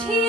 to.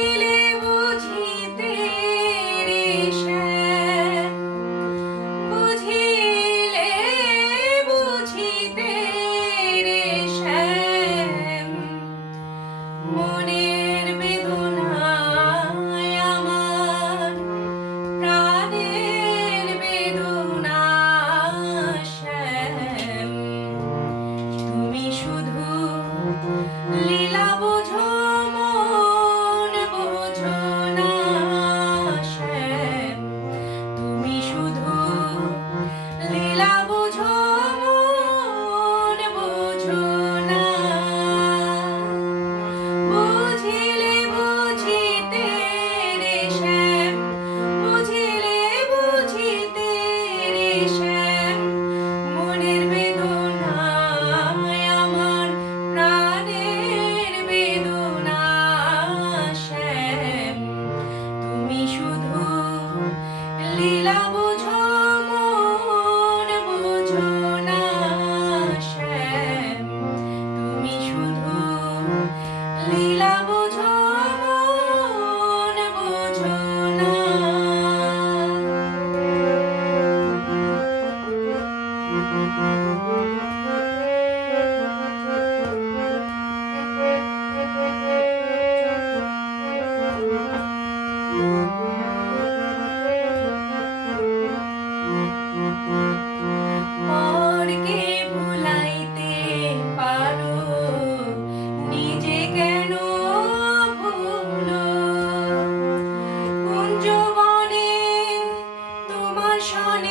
তোমার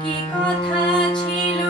কি কথা ছিল